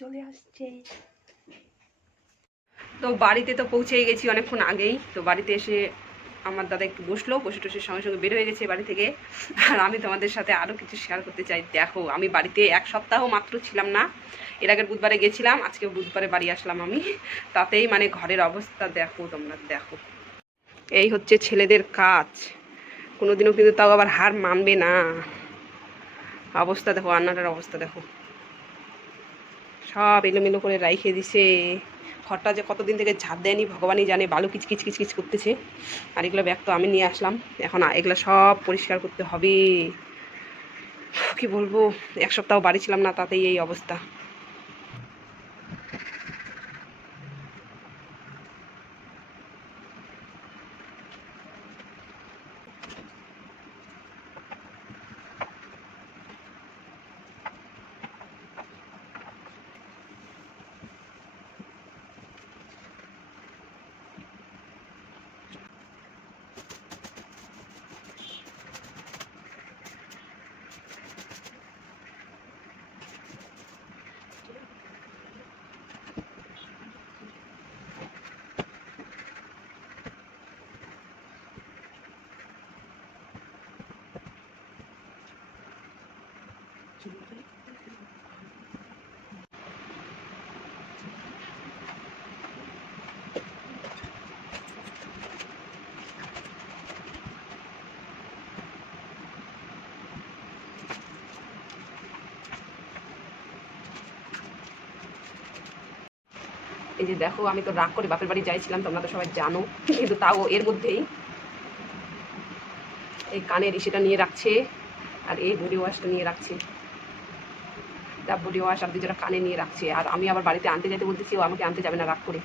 চলে আসছে। তো বাড়িতে তো পৌঁছেই গেছি অনেকক্ষণ আগেই। তো বাড়িতে এসে আমার দাদা একটু বসলো, বসে টসে সঙ্গে সঙ্গে বের হয়ে গেছে বাড়ি থেকে। আর আমি তোমাদের সাথে আরও কিছু শেয়ার করতে চাই। দেখো, আমি বাড়িতে 1 সপ্তাহ মাত্র ছিলাম না। এর আগের বুধবারে গেছিলাম, আজকে বুধবারে বাড়ি আসলাম আমি। তাতেই মানে ঘরের অবস্থা দেখো, তোমরা দেখো। এই হচ্ছে ছেলেদের কাজ, কোনোদিনও কিন্তু তাও আবার হার মানবে না। অবস্থা দেখো, রান্নাটার অবস্থা দেখো, সব এলোমেলো করে রাইখে দিছে। ঘরটা যে কতদিন থেকে ঝাঁপ দেয়নি ভগবানই জানে, বালু কিচকিচ কিচকিচ করতেছে। আর এগুলো ব্যাগ তো আমি নিয়ে আসলাম, এখন এগুলো সব পরিষ্কার করতে হবে। কি বলবো, 1 সপ্তাহ বাড়ি ছিলাম না, তাতেই এই অবস্থা। এই যে দেখো, আমি তো রাগ করে বাপের বাড়ি যাইছিলাম, তোমরা তো সবাই জানো, কিন্তু তাও এর মধ্যেই এই কানের ইসেটা নিয়ে রাখছে, আর এই বডি ওয়াশটা নিয়ে রাখছে। ডাব বডি ওয়াশ আর দুজোড়া কানে নিয়ে রাখছে। আর আমি আবার বাড়িতে আনতে যেতে বলতেছি, ও আমাকে আনতে যাবে না রাগ করে।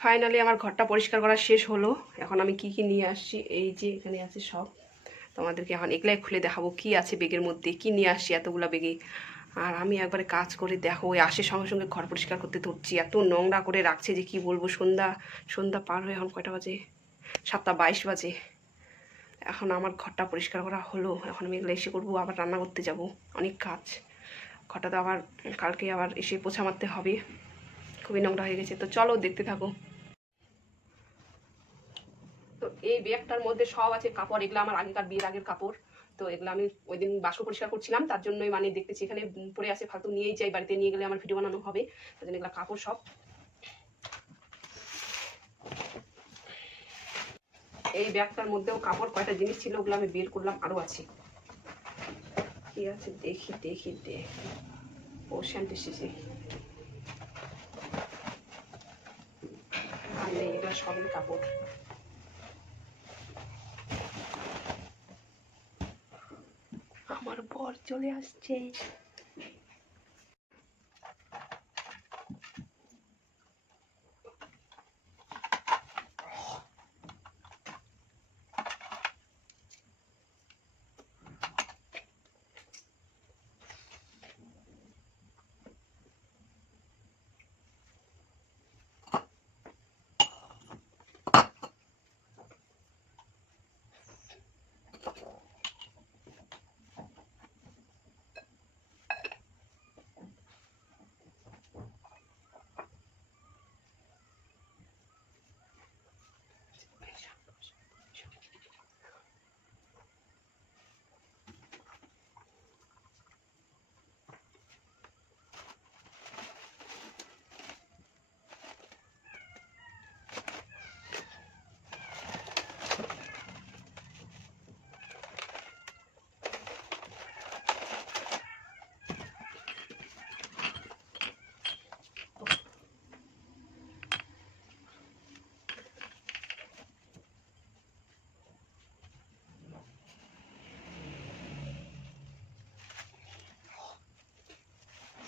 ফাইনালি আমার ঘরটা পরিষ্কার করা শেষ হলো। এখন আমি কি কি নিয়ে আসছি, এই যে এখানে আছে সব, তোমাদেরকে এখন এগুলাই খুলে দেখাবো কি আছে বেগের মধ্যে, কি নিয়ে আসছি এতগুলো বেগে। আর আমি একবারে কাজ করে দেখো, ওই আসে সঙ্গে সঙ্গে ঘর পরিষ্কার করতে ধরছি, এত নোংরা করে রাখছে যে কি বলবো। সন্ধ্যা পার হয়ে এখন কয়টা বাজে, 7:22 বাজে। এখন আমার ঘরটা পরিষ্কার করা হলো, এখন আমি এগুলো এসে করবো, আবার রান্না করতে যাব, অনেক কাজ। ঘরটা তো আবার কালকে আবার এসে পোছা মারতে হবে, খুবই নোংরা হয়ে গেছে। তো চলো দেখতে থাকো। তো এই ব্যাগটার মধ্যে সব আছে কাপড়, এগুলো আমার আগেকার বিয়ের আগের কাপড়। তো এগুলো আমি ওই দিন বাসন পরিষ্কার করছিলাম, তার জন্যই মানে দেখতেছি এখানে পড়ে আছে, ফালতু নিয়েই যাই, বাড়িতে নিয়ে গেলে আমার ভিডিও বানানো হবে, তার জন্য এগুলো কাপড় সব। এই ব্যাগটার মধ্যেও কাপড় কয়টা জিনিস ছিল, ওগুলো আমি বের করলাম, আরও আছে। কি আছে দেখি দেখি দেখ, ও শ্যাম্পু শেষে আর নেই, এগুলো সবই কাপড়। আমার বর চলে আসছে।